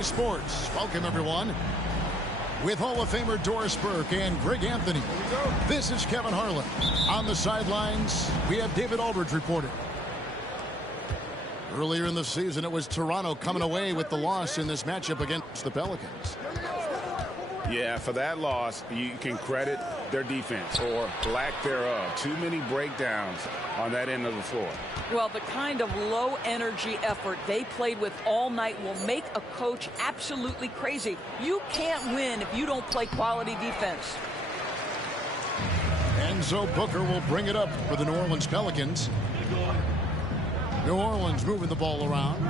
Sports. Welcome, everyone. With Hall of Famer Doris Burke and Greg Anthony, this is Kevin Harlan. On the sidelines, we have David Aldridge reporting. Earlier in the season, it was Toronto coming away with the loss in this matchup against the Pelicans. Yeah, for that loss, you can credit their defense or lack thereof. Too many breakdowns on that end of the floor. Well, the kind of low-energy effort they played with all night will make a coach absolutely crazy. You can't win if you don't play quality defense. And so Booker will bring it up for the New Orleans Pelicans. New Orleans moving the ball around.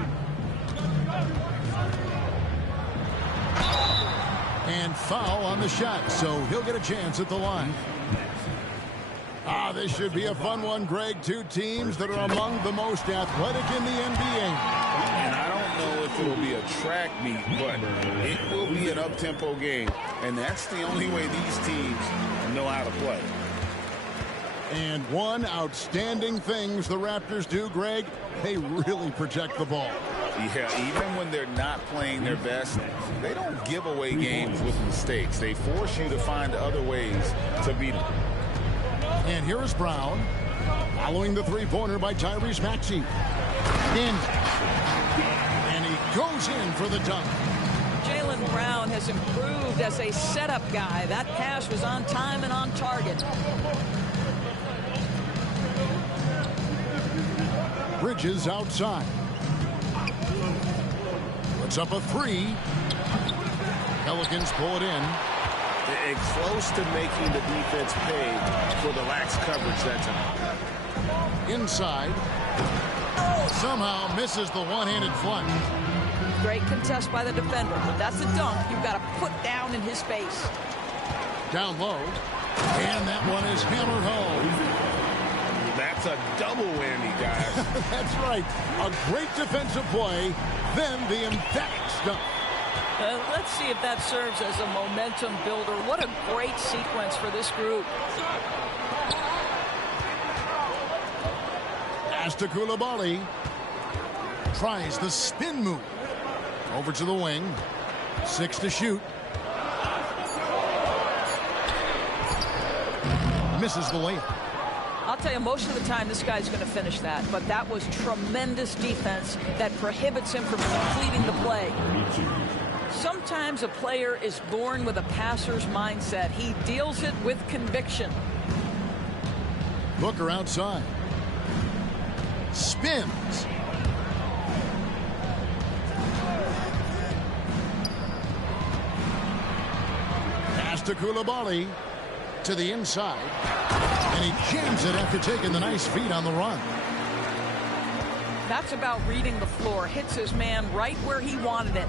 And foul on the shot, so he'll get a chance at the line. This should be a fun one, Greg. Two teams that are among the most athletic in the NBA. And I don't know if it will be a track meet, but it will be an up-tempo game. And that's the only way these teams know how to play. And one outstanding things the Raptors do, Greg, they really protect the ball. Yeah, even when they're not playing their best, they don't give away games with mistakes. They force you to find other ways to beat them. And here is Brown, following the three-pointer by Tyrese Maxey. And he goes in for the dunk. Jaylen Brown has improved as a setup guy. That pass was on time and on target. Bridges outside. Puts up a three. Pelicans pull it in. It's close to making the defense pay for the lax coverage that time. Inside. Somehow misses the one-handed flush. Great contest by the defender. But that's a dunk you've got to put down in his face. Down low. And that one is hammered home. That's a double whammy, guys. That's right. A great defensive play, then the emphatic stuff. Let's see if that serves as a momentum builder. What a great sequence for this group. Asta Coulibaly tries the spin move. Over to the wing. 6 to shoot. Misses the layup. I'll tell you, most of the time this guy's going to finish that. But that was tremendous defense that prohibits him from completing the play. Sometimes a player is born with a passer's mindset. He deals it with conviction. Booker outside. Spins. Pass to Coulibaly. To the inside. And he jams it after taking the nice feed on the run. That's about reading the floor. Hits his man right where he wanted it.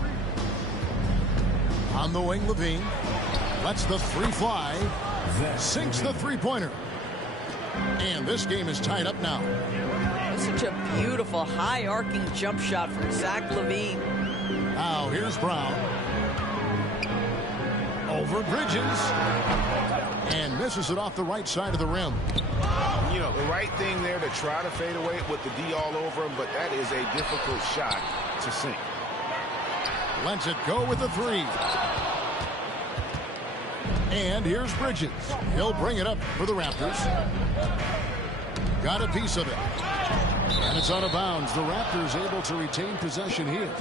On the wing, Levine lets the three fly, sinks the three-pointer. And this game is tied up now. It's such a beautiful, high-arcing jump shot from Zach LaVine. Now here's Brown. Over Bridges. And misses it off the right side of the rim. You know, the right thing there to try to fade away with the D all over him, but that is a difficult shot to sink. Lets it go with the three. And here's Bridges. He'll bring it up for the Raptors. Got a piece of it. And it's out of bounds. The Raptors able to retain possession here.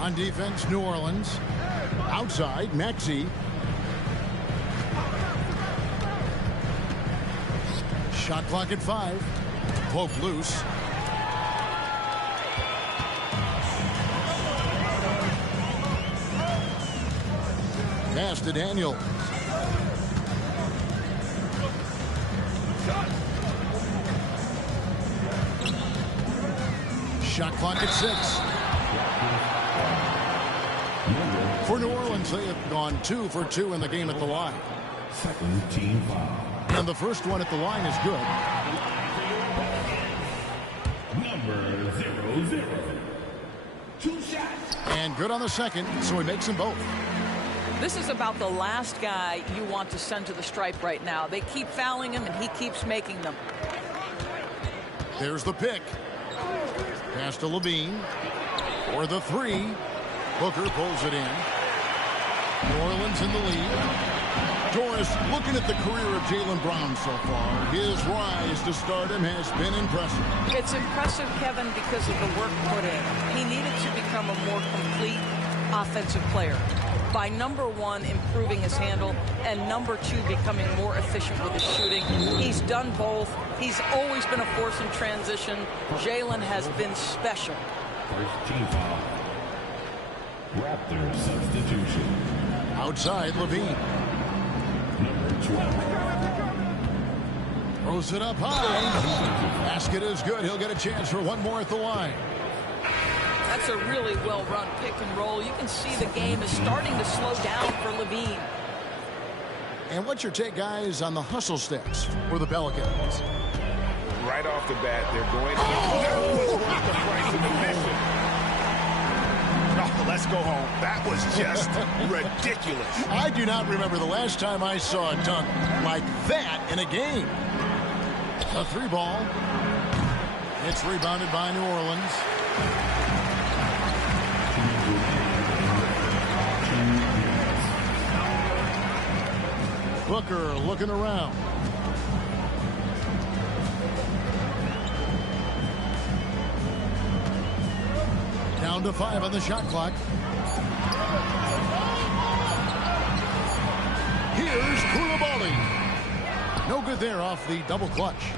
On defense, New Orleans. Outside, Maxey. Shot clock at 5. Poke loose. Pass to Daniels. Shot clock at 6. For New Orleans, they have gone 2 for 2 in the game at the line. Second team foul. And the first one at the line is good. Number 0-0. 2 shots. And good on the second, so he makes them both. This is about the last guy you want to send to the stripe right now. They keep fouling him, and he keeps making them. There's the pick. Pass to Levine. For the 3. Booker pulls it in. New Orleans in the lead. Doris, looking at the career of Jaylen Brown so far, his rise to stardom has been impressive. It's impressive, Kevin, because of the work put in. He needed to become a more complete offensive player. By number 1, improving his handle, and number 2, becoming more efficient with his shooting. He's done both. He's always been a force in transition. Jaylen has been special. First team foul. Raptors substitution. Outside, Levine. Number 12. Throws it up high. Basket is good. He'll get a chance for one more at the line. That's a really well-run pick and roll. You can see the game is starting to slow down for Levine. And what's your take, guys, on the hustle stats for the Pelicans? Right off the bat, they're going. That was worth the price of admission. Oh, let's go home. That was just ridiculous. I do not remember the last time I saw a dunk like that in a game. A 3 ball. It's rebounded by New Orleans. Booker looking around. Down to 5 on the shot clock. Here's Koulibaly. No good there off the double clutch.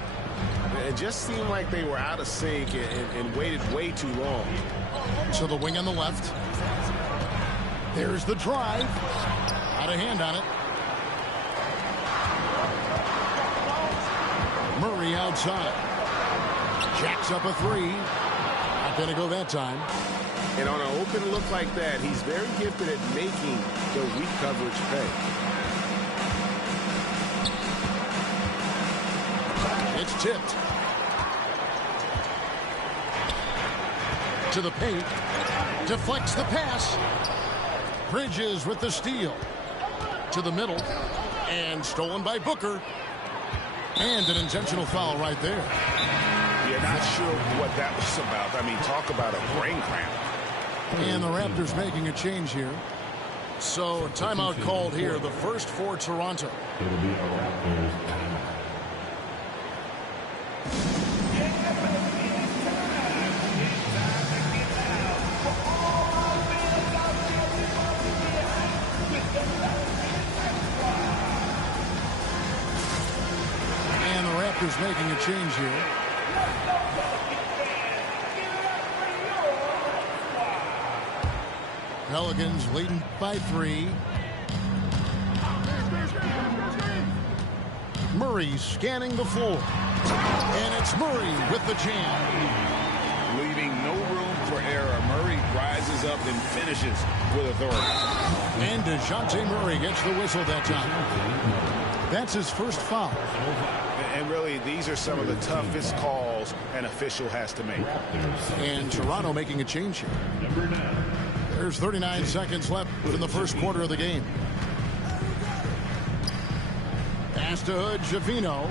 It just seemed like they were out of sync and waited way too long. So the wing on the left. There's the drive. Out of hand on it. Murray outside. Jacks up a 3. Not going to go that time. And on an open look like that, he's very gifted at making the weak coverage pay. It's tipped. To the paint. Deflects the pass. Bridges with the steal. To the middle. And stolen by Booker. And an intentional foul right there. Yeah, not sure what that was about. I mean, talk about a brain cramp. And the Raptors making a change here. So, timeout called here. The first for Toronto. It'll be a Raptors timeout. And the Raptors making a change here. Pelicans leading by 3. Murray scanning the floor. And it's Murray with the jam. Leaving no room for error. Murray rises up and finishes with authority. And DeJounte Murray gets the whistle that time. That's his first foul. And really, these are some of the toughest calls an official has to make. And Toronto making a change here. Number 9. There's 39 seconds left in the first quarter of the game. Pass to Hood, Javino.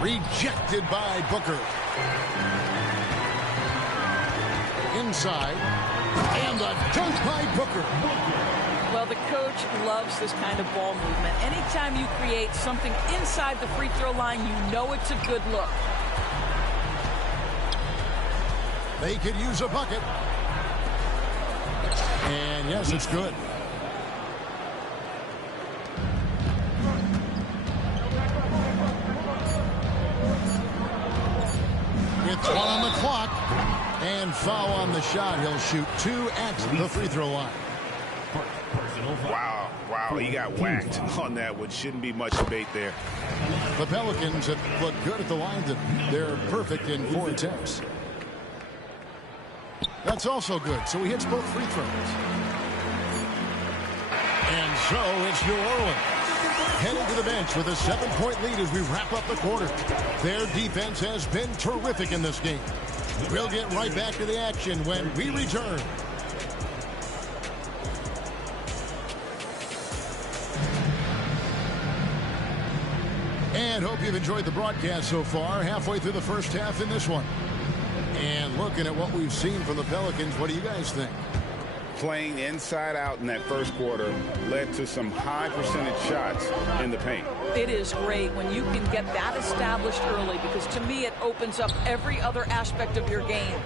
Rejected by Booker. Inside. And a dunk by Booker. Well, the coach loves this kind of ball movement. Anytime you create something inside the free throw line, you know it's a good look. They could use a bucket. And yes, it's good. It's 1 on the clock. And foul on the shot. He'll shoot 2 at the free throw line. Wow, he got whacked on that one. Shouldn't be much debate there. The Pelicans have looked good at the line. They're perfect in 4 attempts. That's also good, so he hits both free throws. And so it's New Orleans heading to the bench with a 7-point lead as we wrap up the quarter. Their defense has been terrific in this game. We'll get right back to the action when we return. And hope you've enjoyed the broadcast so far. Halfway through the first half in this one. And looking at what we've seen from the Pelicans, what do you guys think? Playing inside out in that first quarter led to some high percentage shots in the paint. It is great when you can get that established early, because to me it opens up every other aspect of your game.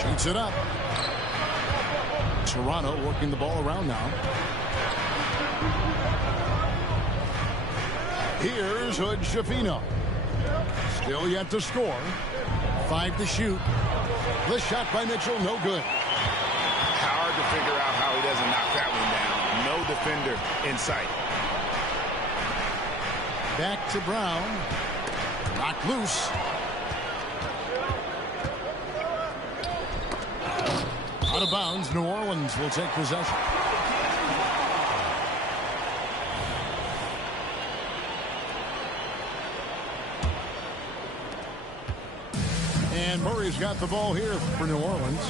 Shoots it up. Toronto working the ball around now. Here's Hood-Schifino. Still yet to score. 5 to shoot. The shot by Mitchell, no good. Hard to figure out how he doesn't knock that one down. No defender in sight. Back to Brown. Knocked loose. Out of bounds, New Orleans will take possession. And Murray's got the ball here for New Orleans.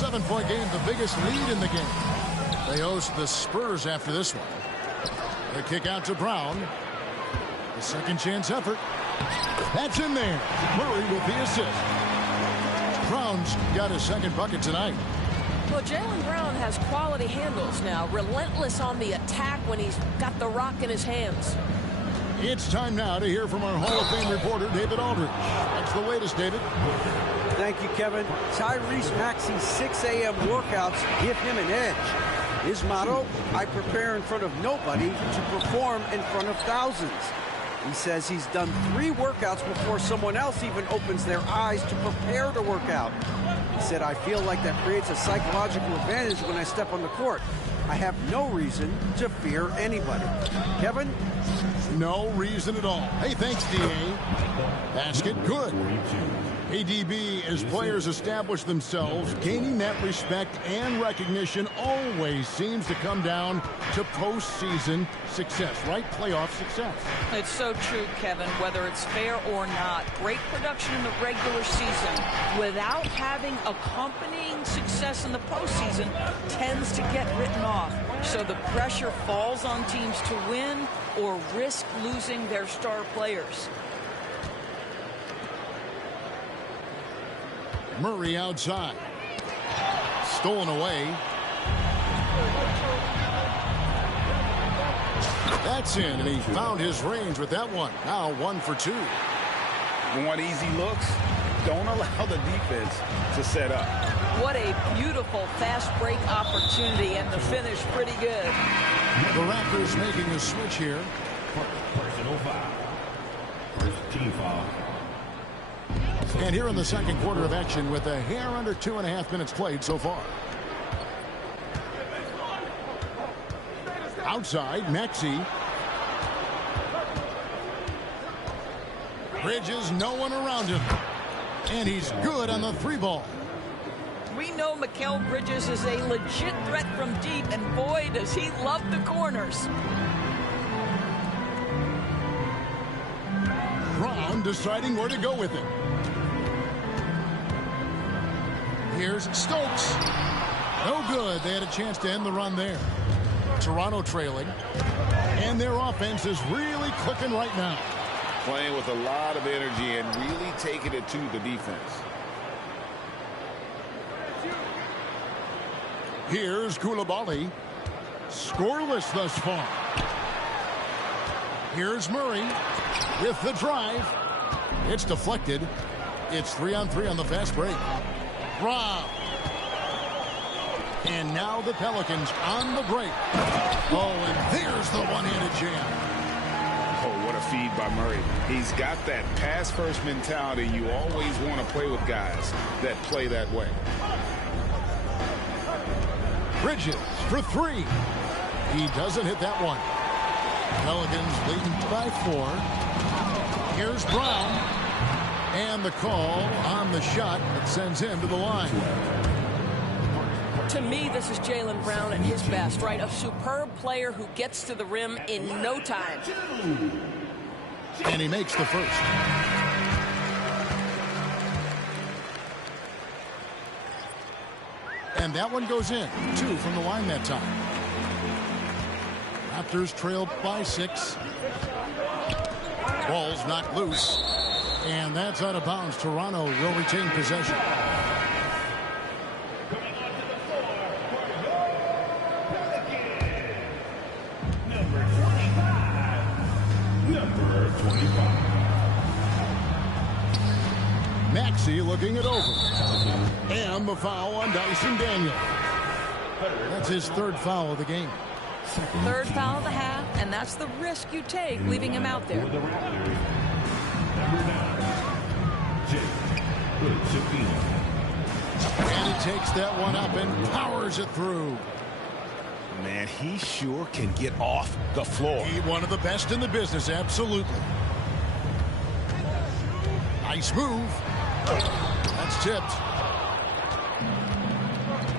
7-point game, the biggest lead in the game. They host the Spurs after this one. The kick out to Brown. The second chance effort. That's in there. Murray with the assist. Brown's got his second bucket tonight. Well, Jaylen Brown has quality handles now. Relentless on the attack when he's got the rock in his hands. It's time now to hear from our Hall of Fame reporter, David Aldridge. What's the latest, David? Thank you, Kevin. Tyrese Maxey's 6 a.m. workouts give him an edge. His motto, I prepare in front of nobody to perform in front of thousands. He says he's done 3 workouts before someone else even opens their eyes to prepare to work out. He said, I feel like that creates a psychological advantage when I step on the court. I have no reason to fear anybody. Kevin? No reason at all. Hey, thanks, D.A. Basket, good. ADB, as players establish themselves, gaining that respect and recognition always seems to come down to postseason success, right? Playoff success. It's so true, Kevin, whether it's fair or not. Great production in the regular season without having accompanying success in the postseason tends to get written off. So the pressure falls on teams to win or risk losing their star players. Murray outside. Stolen away. That's in, and he found his range with that one. Now 1 for 2. Want easy looks? Don't allow the defense to set up. What a beautiful fast break opportunity, and the finish pretty good. The Raptors making a switch here. Personal foul. First team foul. And here in the second quarter of action with a hair under 2.5 minutes played so far. Outside, Maxey. Bridges, no one around him. And he's good on the 3-ball. We know Mikal Bridges is a legit threat from deep, and boy, does he love the corners. Brown deciding where to go with it. Here's Stokes. No good. They had a chance to end the run there. Toronto trailing. And their offense is really clicking right now. Playing with a lot of energy and really taking it to the defense. Here's Coulibaly. Scoreless thus far. Here's Murray with the drive. It's deflected. It's 3-on-3 on the fast break. Brown. And now the Pelicans on the break. Oh, and there's the one-handed jam. Oh, what a feed by Murray. He's got that pass-first mentality. You always want to play with guys that play that way. Bridges for 3. He doesn't hit that one. Pelicans leading by 4. Here's Brown. And the call on the shot that sends him to the line. To me, this is Jaylen Brown at his best, right? A superb player who gets to the rim in no time. And he makes the first. And that one goes in. 2 from the line that time. Raptors trail by 6. Ball's knocked loose. And that's out of bounds. Toronto will retain possession. Maxey looking it over. And the foul on Dyson Daniel. That's his 3rd foul of the game. 3rd foul of the half, and that's the risk you take leaving him out there. Number 9, Jake Schifino. And he takes that one up and powers it through. Man, he sure can get off the floor. He's one of the best in the business, absolutely. Nice move. That's tipped.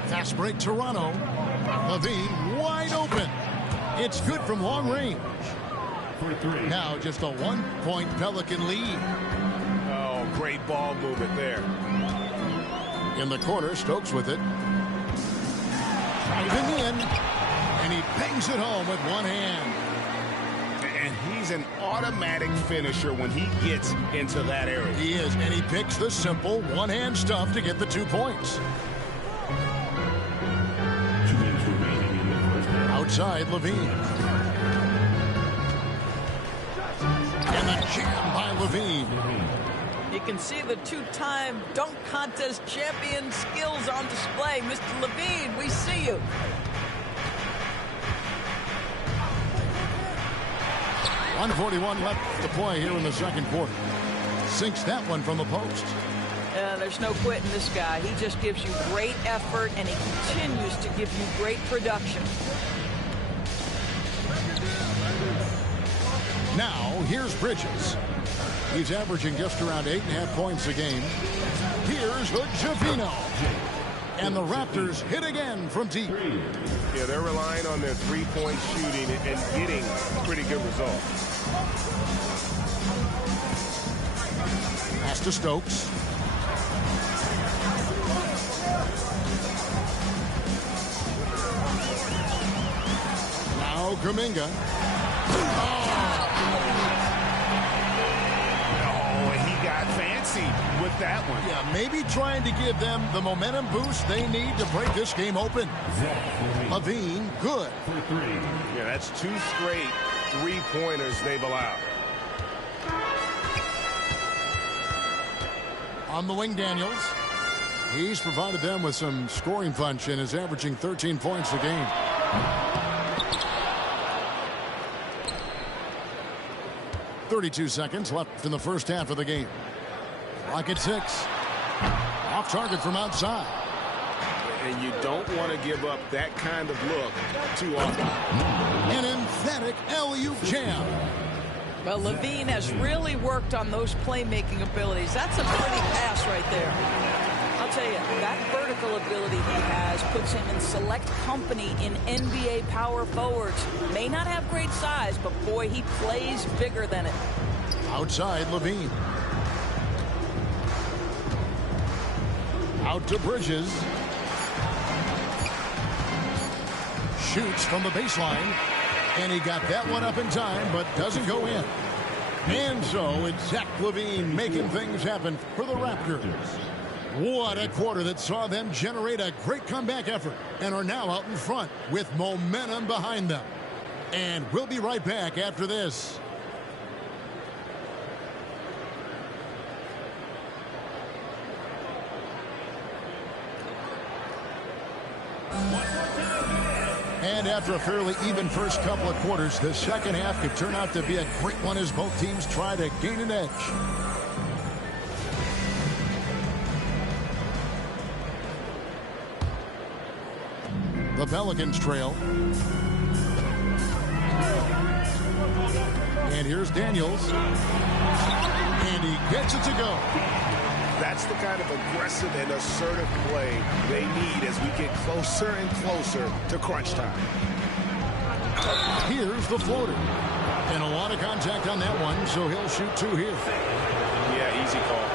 Fast break, Toronto. LaVine wide open. It's good from long range. For 3. Now just a 1-point Pelican lead. Oh, great ball movement there. In the corner, Stokes with it. Driving in. And he bangs it home with one hand. And he's an automatic finisher when he gets into that area. He is, and he picks the simple one-hand stuff to get the 2 points. 2 minutes remaining in the first half. Outside, LaVine. And the jam by LaVine. You can see the 2-time dunk contest champion skills on display. Mr. LaVine, we see you. .141 left to play here in the 2nd quarter. Sinks that one from the post. There's no quitting this guy. He just gives you great effort, and he continues to give you great production. Now, here's Bridges. He's averaging just around 8.5 points a game. Here's the Schifino. And the Raptors hit again from deep. Yeah, they're relying on their three-point shooting and getting pretty good results. Pass to Stokes. Now Kuminga. Oh, and he got fancy with that one. Yeah, maybe trying to give them the momentum boost they need to break this game open. LaVine, good. For 3. Yeah, that's 2 straight three-pointers they've allowed. On the wing, Daniels. He's provided them with some scoring punch and is averaging 13 points a game. .32 seconds left in the first half of the game. Rocket 6. Off target from outside. And you don't want to give up that kind of look too often. An emphatic alley-oop jam. Well, LaVine has really worked on those playmaking abilities. That's a pretty pass right there. I'll tell you, that vertical ability he has puts him in select company in NBA power forwards. May not have great size, but boy, he plays bigger than it. Outside, LaVine. Out to Bridges. Shoots from the baseline. And he got that one up in time, but doesn't go in. And so it's Zach LaVine making things happen for the Raptors. What a quarter that saw them generate a great comeback effort and are now out in front with momentum behind them. And we'll be right back after this. And after a fairly even first couple of quarters, the second half could turn out to be a great one as both teams try to gain an edge. The Pelicans trail. And here's Daniels. And he gets it to go. That's the kind of aggressive and assertive play they need as we get closer and closer to crunch time. Here's the floater. And a lot of contact on that one, so he'll shoot 2 here. Yeah, easy call.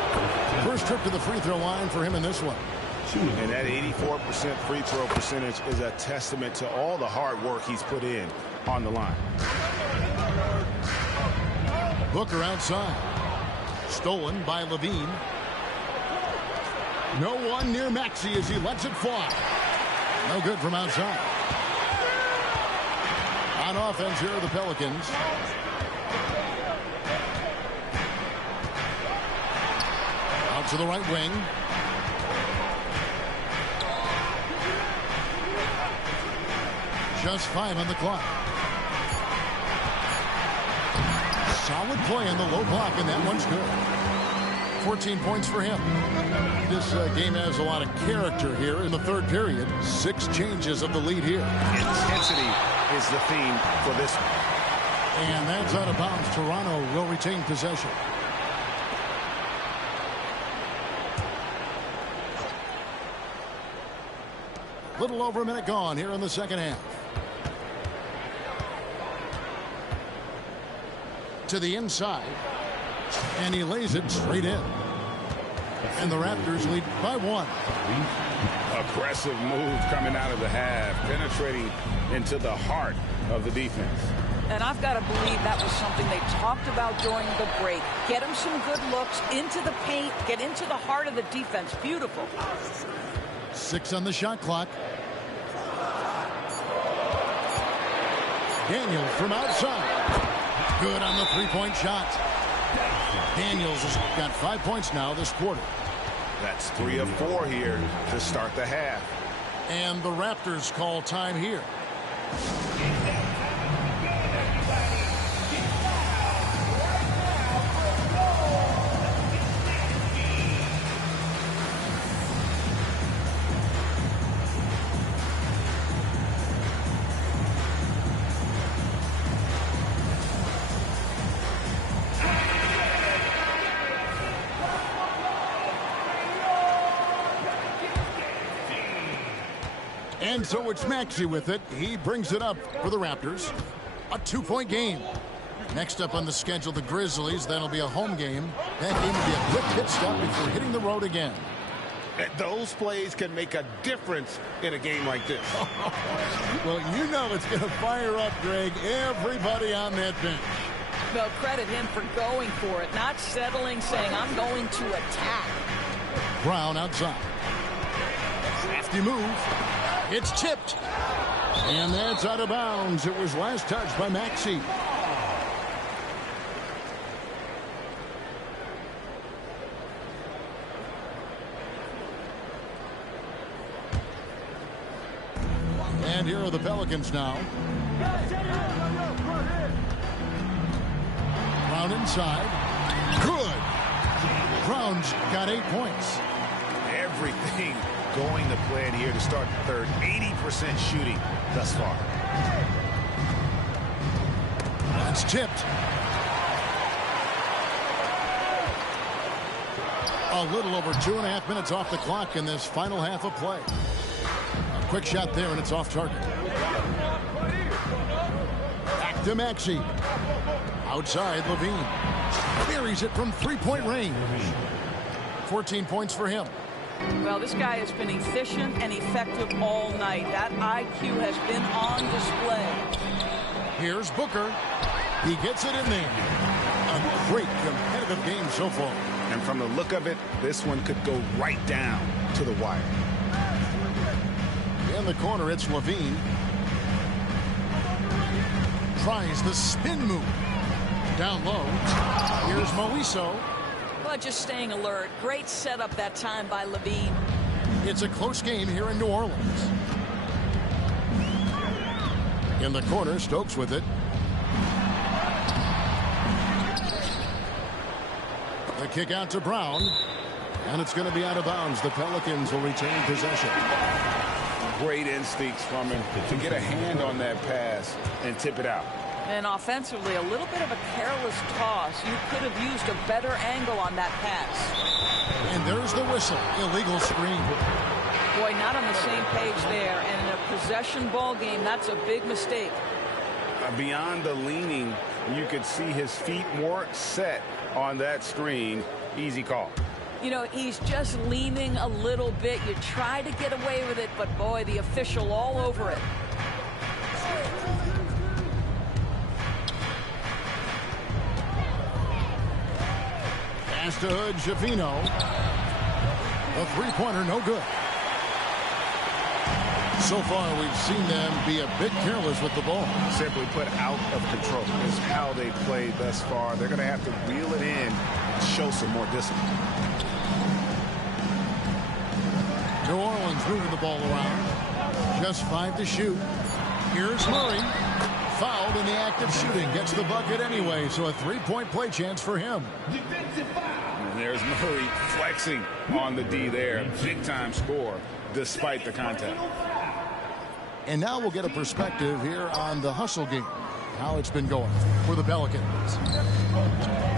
First trip to the free throw line for him in this one. And that 84% free throw percentage is a testament to all the hard work he's put in on the line. Booker outside. Stolen by Levine. No one near Maxey as he lets it fly. No good from outside. On offense here are the Pelicans. Out to the right wing. Just 5 on the clock. Solid play in the low block, and that one's good. 14 points for him. This game has a lot of character here in the third period. 6 changes of the lead here. Intensity is the theme for this one. And that's out of bounds. Toronto will retain possession. Little over a minute gone here in the second half. To the inside. And he lays it straight in. And the Raptors lead by 1. Aggressive move coming out of the half, penetrating into the heart of the defense. And I've got to believe that was something they talked about during the break. Get him some good looks into the paint, get into the heart of the defense. Beautiful. 6 on the shot clock. Daniels from outside. Good on the three-point shot. Daniels has got 5 points now this quarter. That's 3 of 4 here to start the half. And the Raptors call time here. And so it's Maxey with it. He brings it up for the Raptors. A 2-point game. Next up on the schedule, the Grizzlies. That'll be a home game. That game will be a quick pit stop before hitting the road again. Those plays can make a difference in a game like this. Well, you know it's going to fire up, Greg, everybody on that bench. Well, credit him for going for it, not settling, saying, I'm going to attack. Brown outside. Crafty move. It's tipped. And that's out of bounds. It was last touched by Maxey. And here are the Pelicans now. Brown inside. Good. Brown's got 8 points. Everything going to plan here to start the third. 80% shooting thus far. That's tipped. A little over 2.5 minutes off the clock in this final half of play. A quick shot there, and it's off target. Back to Maxey. Outside, Levine. Buries it from three-point range. 14 points for him. Well, this guy has been efficient and effective all night. That IQ has been on display. Here's Booker. He gets it in there. A great competitive game so far. And from the look of it, this one could go right down to the wire. In the corner, it's Levine. Tries the spin move. Down low. Here's Moiso. Well, just staying alert. Great setup that time by Levine. It's a close game here in New Orleans. In the corner, Stokes with it. The kick out to Brown. And it's going to be out of bounds. The Pelicans will retain possession. Great instincts from him to get a hand on that pass and tip it out. And offensively, a little bit of a careless toss. You could have used a better angle on that pass. And there's the whistle. Illegal screen. Boy, not on the same page there. And in a possession ball game, that's a big mistake. Beyond the leaning, you could see his feet weren't set on that screen. Easy call. You know, he's just leaning a little bit. You try to get away with it, but boy, the official all over it. Pass to Hood, Schifino. The three-pointer, no good. So far, we've seen them be a bit careless with the ball. Simply put, out of control is how they played thus far. They're going to have to reel it in and show some more discipline. New Orleans moving the ball around. Just 5 to shoot. Here's Murray. Fouled in the act of shooting. Gets the bucket anyway, so a three-point play chance for him. And there's Murray flexing on the D there. Big-time score despite the contact. And now we'll get a perspective here on the hustle game. How it's been going for the Pelicans.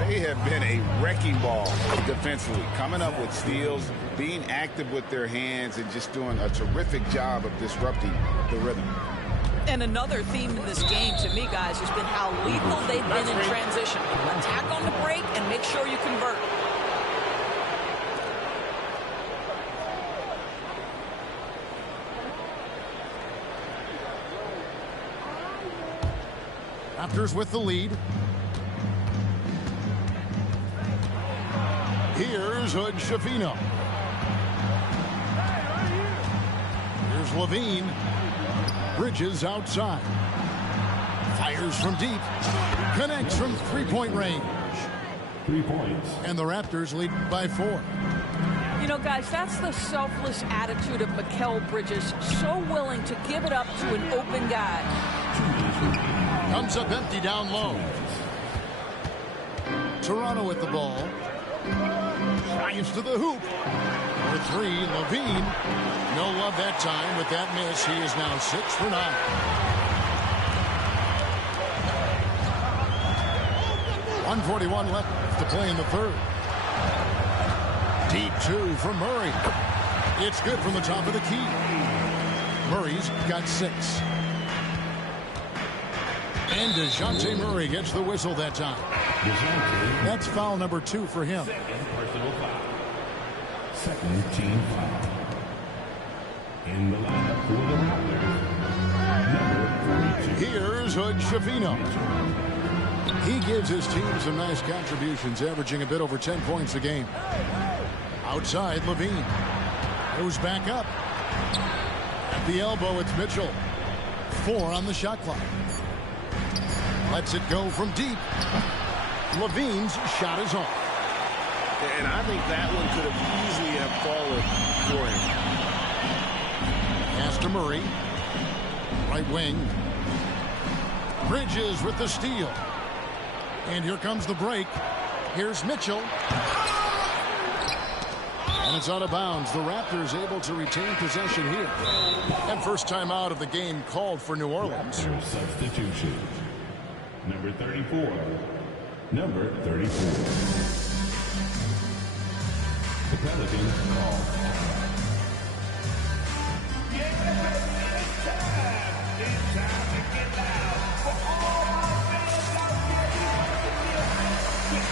They have been a wrecking ball defensively, coming up with steals, being active with their hands, and just doing a terrific job of disrupting the rhythm. And another theme in this game to me, guys, has been how lethal they've been in transition. Attack on the break and make sure you convert. Raptors with the lead. Here's Hood, Schifino. Here's Levine. Bridges outside. Fires from deep. Connects from three-point range. 3 points. And the Raptors lead by 4. You know, guys, that's the selfless attitude of Mikal Bridges. So willing to give it up to an open guy. Comes up empty down low. Toronto with the ball. Drives to the hoop. For 3, Levine. No love that time with that miss. He is now 6 for 9. .141 left to play in the third. Deep 2 from Murray. It's good from the top of the key. Murray's got 6. And DeJounte Murray gets the whistle that time. That's foul number 2 for him. Personal foul. Second team foul. In the lineup for the Raptors, number 42. Here's Hood, Schifino. He gives his team some nice contributions, averaging a bit over 10 points a game. Outside, Levine. Goes back up. At the elbow, it's Mitchell. 4 on the shot clock. Lets it go from deep. Levine's shot is off. And I think that one could have easily have fallen for him. Pass to Murray. Right wing. Bridges with the steal. And here comes the break. Here's Mitchell. And it's out of bounds. The Raptors able to retain possession here. And first time out of the game called for New Orleans. Raptors substitution. Number 34. Number 34. The Pelicans call. It's time to get loud for all my fans out there who want to deal with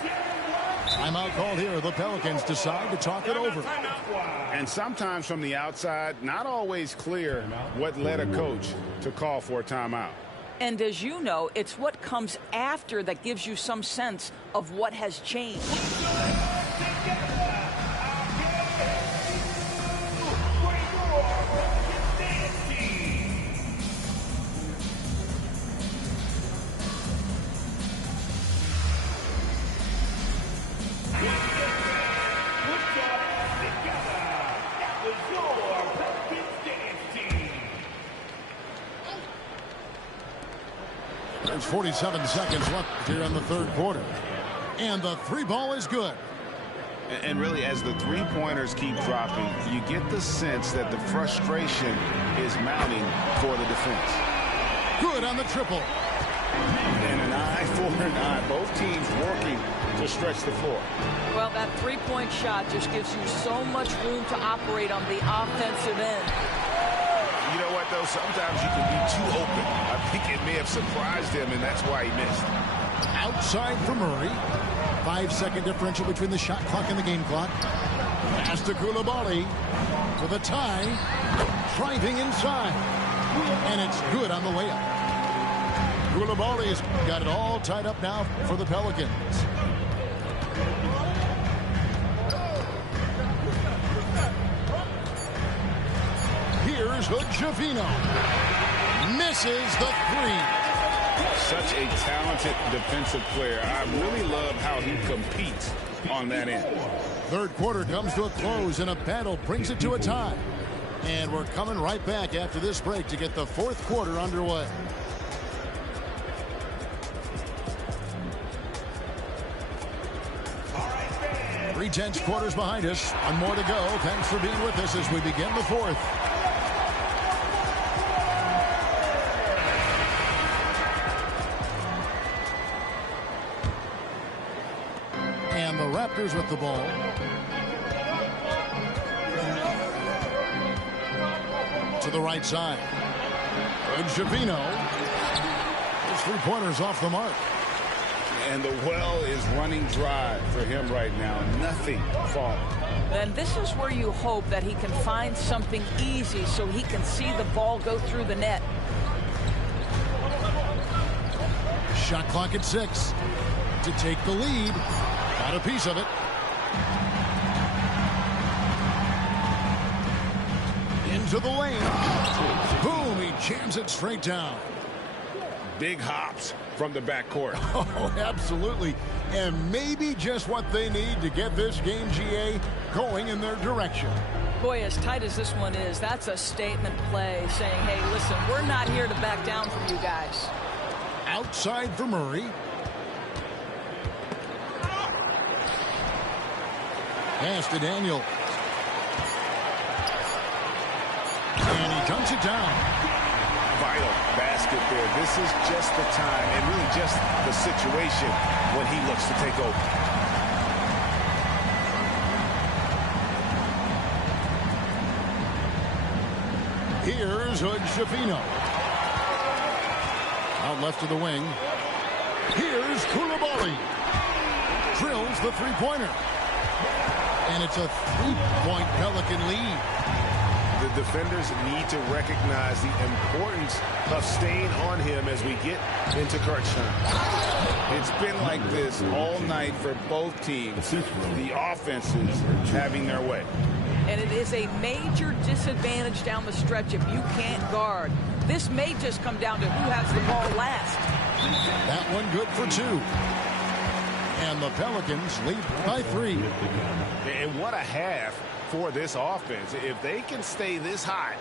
the Timeout called here. The Pelicans decide to talk it over. And sometimes from the outside, not always clear what led a coach to call for a timeout. And as you know, it's what comes after that gives you some sense of what has changed. There's 47 seconds left here in the third quarter. And the 3 ball is good. And really, as the three-pointers keep dropping, you get the sense that the frustration is mounting for the defense. Good on the triple. And an eye for an eye. Both teams working to stretch the floor. Well, that three-point shot just gives you so much room to operate on the offensive end. You know what, though? Sometimes you can be too open. I think it may have surprised him, and that's why he missed. Outside for Murray. 5-second differential between the shot clock and the game clock. Pass to Coulibaly with a tie. Driving inside. And it's good on the layup. Coulibaly's got it all tied up now for the Pelicans. Here's Hood-Schifino. Misses the three. Such a talented defensive player. I really love how he competes on that end. Third quarter comes to a close, and a battle brings it to a tie. And we're coming right back after this break to get the fourth quarter underway. Three-tenths quarters behind us. One more to go. Thanks for being with us as we begin the fourth. And the Raptors with the ball. To the right side. Hood-Schifino. His three-pointers off the mark. And the well is running dry for him right now. Nothing falling. And this is where you hope that he can find something easy so he can see the ball go through the net. Shot clock at 6 to take the lead. Got a piece of it. Into the lane. Boom, he jams it straight down. Big hops from the backcourt. Oh, absolutely. And maybe just what they need to get this game, GA, going in their direction. Boy, as tight as this one is, that's a statement play saying, hey, listen, we're not here to back down from you guys. Outside for Murray. Pass to Daniel. And he dunks it down. Vital basket there. This is just the time and really just the situation when he looks to take over. Here's Hood-Schifino. Out left to the wing. Here's Coulibaly. Drills the three-pointer. And it's a three-point Pelican lead. The defenders need to recognize the importance of staying on him as we get into crunch time. It's been like this all night for both teams. The offenses having their way. And it is a major disadvantage down the stretch if you can't guard. This may just come down to who has the ball last. That one good for 2. And the Pelicans lead by 3. And what a half for this offense. If they can stay this hot,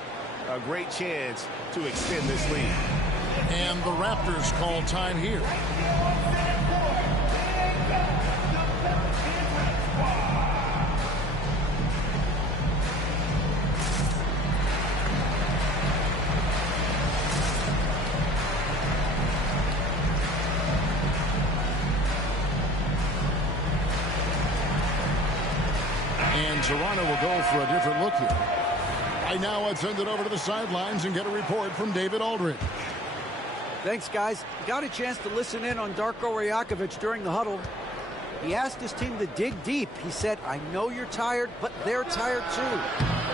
a great chance to extend this lead. And the Raptors call time here. And Toronto will go for a different look here. Right now, I'd send it over to the sidelines and get a report from David Aldridge. Thanks, guys. Got a chance to listen in on Darko Rajakovic during the huddle. He asked his team to dig deep. He said, I know you're tired, but they're tired too.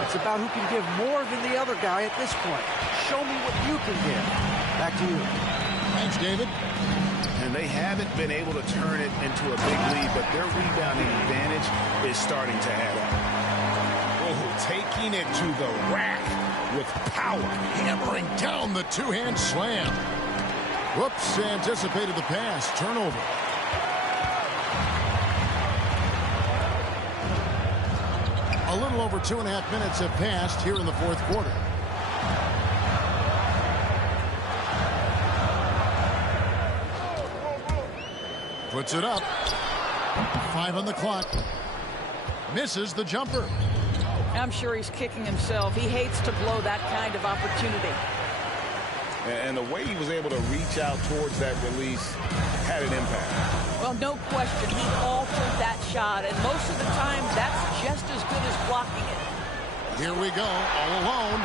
It's about who can give more than the other guy at this point. Show me what you can give. Back to you. Thanks, David. And they haven't been able to turn it into a big lead, but their rebounding advantage is starting to add up. Oh, taking it to the rack with power. Hammering down the two-hand slam. Whoops, anticipated the pass. Turnover. A little over 2.5 minutes have passed here in the fourth quarter. Puts it up. 5 on the clock. Misses the jumper. I'm sure he's kicking himself. He hates to blow that kind of opportunity. And the way he was able to reach out towards that release had an impact. Well, no question, he altered that shot, and most of the time, that's just as good as blocking it. Here we go, all alone.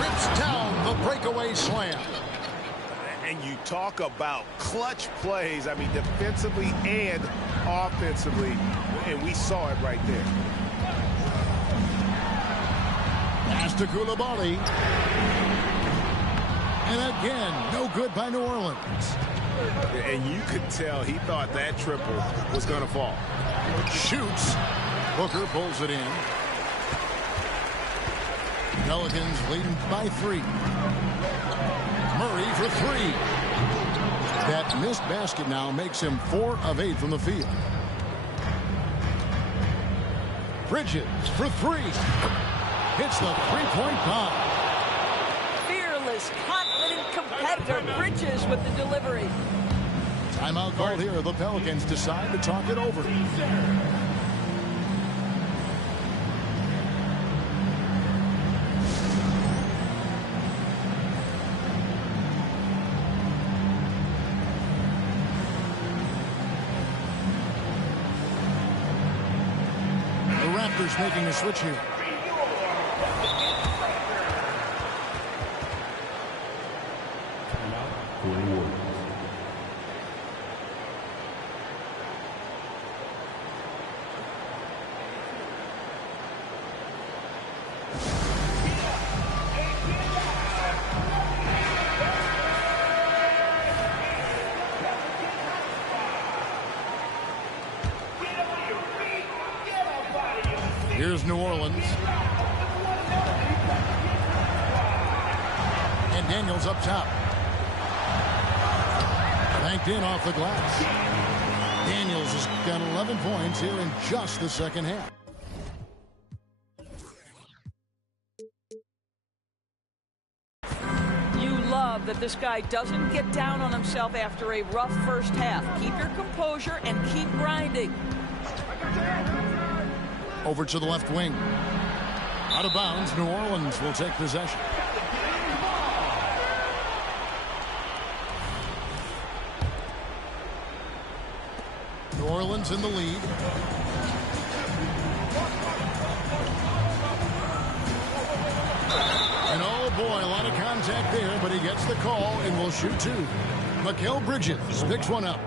Rips down the breakaway slam. And you talk about clutch plays, I mean, defensively and offensively, and we saw it right there. Pass to Coulibaly. And again, no good by New Orleans. And you could tell he thought that triple was going to fall. Shoots. Booker pulls it in. Pelicans leading by 3. Murray for 3. That missed basket now makes him 4 of 8 from the field. Bridges for 3. Hits the three-point bomb. Fearless, confident competitor. Bridges with the delivery. Timeout called here. The Pelicans decide to talk it over. The Raptors making a switch here. Here's New Orleans. And Daniels up top. Banked in off the glass. Daniels has got 11 points here in just the second half. You love that this guy doesn't get down on himself after a rough first half. Keep your composure and keep grinding. Over to the left wing. Out of bounds, New Orleans will take possession. New Orleans in the lead. And oh boy, a lot of contact there, but he gets the call and will shoot 2. Mikal Bridges picks one up.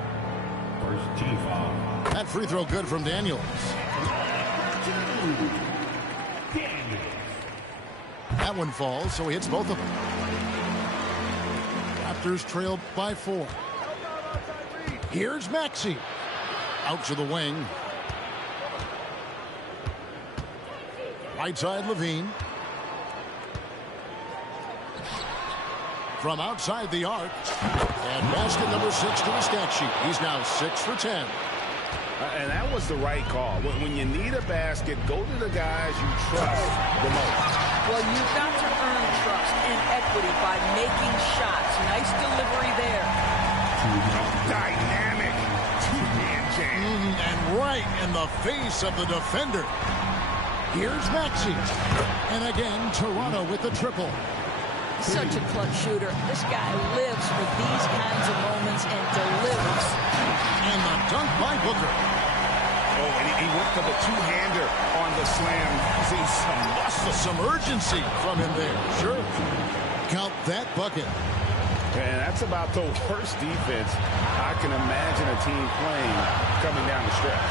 That free throw good from Daniels. That one falls, so he hits both of them. Raptors trail by 4. Here's Maxey. Out to the wing. Right side, Levine. From outside the arc. And basket number 6 to the stat sheet. He's now 6 for 10. And that was the right call. When you need a basket, go to the guys you trust the most. Well, you've got to earn trust and equity by making shots. Nice delivery there. Dynamic two-man jam. And right in the face of the defender. Here's Maxey. And again, Toronto with the triple. Such a clutch shooter. This guy lives for these kinds of moments and delivers. And the dunk by Booker. Oh, and he went for the two-hander on the slam. See some muscle, some urgency from him there. Sure. Count that bucket. And that's about the worst defense I can imagine a team playing coming down the stretch.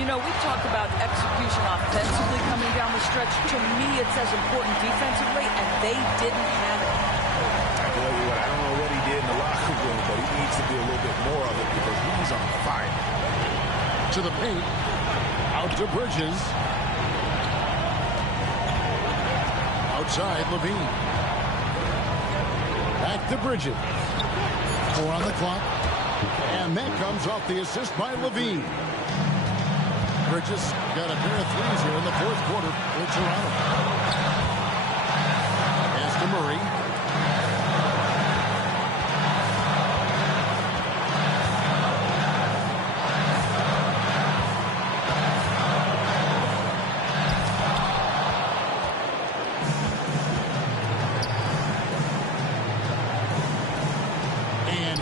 You know, we talked about execution offensively coming down the stretch. To me, it's as important defensively, and they didn't have it. I tell you what, I don't know what he did in the locker room, but he needs to do a little bit more of it because he's on fire. To the paint. Out to Bridges. Outside, Levine. Back to Bridges. 4 on the clock. And that comes off the assist by Levine. Bridges got a pair of threes here in the fourth quarter for Toronto. Pass to Murray.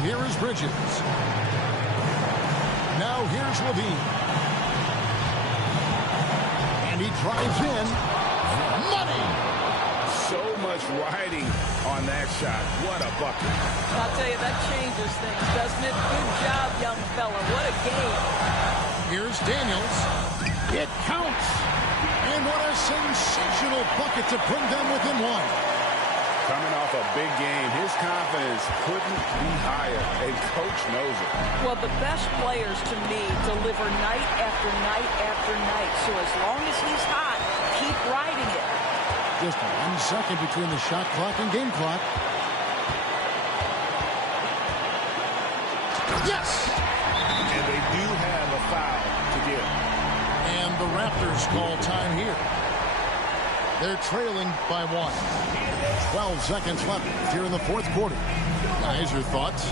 here is Bridges. Now here's Levine. And he drives in. Money! So much riding on that shot. What a bucket. I'll tell you, that changes things, doesn't it? Good job, young fella. What a game. Here's Daniels. It counts. And what a sensational bucket to bring them within one. Coming off a big game, his confidence couldn't be higher, and Coach knows it. Well, the best players, to me, deliver night after night after night. So as long as he's hot, keep riding it. Just 1 second between the shot clock and game clock. Yes! And they do have a foul to give. And the Raptors call time here. They're trailing by 1. 12 seconds left here in the fourth quarter. Guys, your thoughts?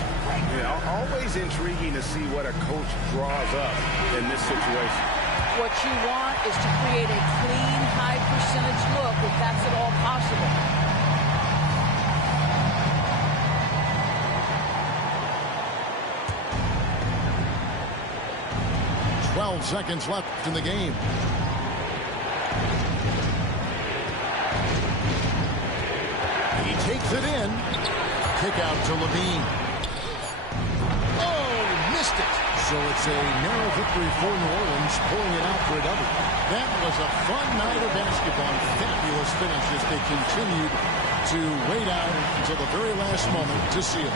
Yeah, always intriguing to see what a coach draws up in this situation. What you want is to create a clean, high-percentage look if that's at all possible. Seconds left in the game. He takes it in. Kick out to Levine. Oh, missed it. So it's a narrow victory for New Orleans, pulling it out for a double. That was a fun night of basketball. Fabulous finish as they continued to wait out until the very last moment to seal it.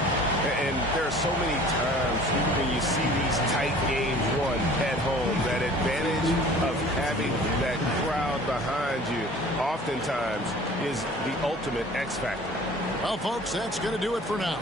And there are so many times when you see these tight games won at home, that advantage of having that crowd behind you oftentimes is the ultimate X factor. Well, folks, that's going to do it for now.